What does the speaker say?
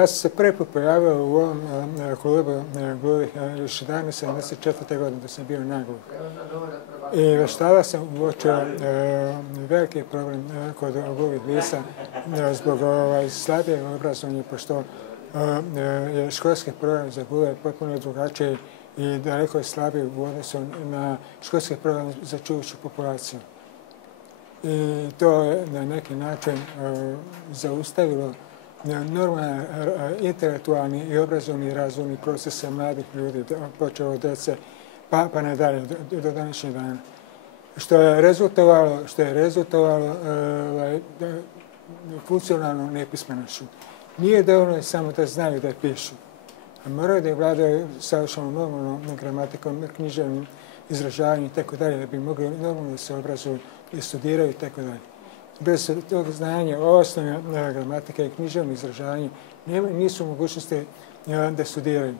Ja sam se prvi put pojavio u ovom klubu gluvih još 1974. godine, da sam bio nagluh. I već tada sam uočio veliki problem kod gluvih lica zbog slabijeg obrazovanja, pošto je školski program za gluhe potpuno drugačiji i daleko je slabiji u odnosu na školski program za čujuću populaciju. I to je na neki način zaustavilo normalan intelektualni i obrazovni razvojni proces mladih ljudi, počeo od dece pa nadalje do današnjeg dana. Što je rezultovalo funkcionalnom nepismenošću. Nije dovoljno samo da znaju da pišu. Moraju da vladaju savršeno normalnom gramatikom, književnim izražavanjem i tako dalje, da bi mogli normalno da se obrazuju i studiraju i tako dalje. Bez tog znanja o osnovi gramatike i književnog izražavanja nisu mogućnosti da studiraju.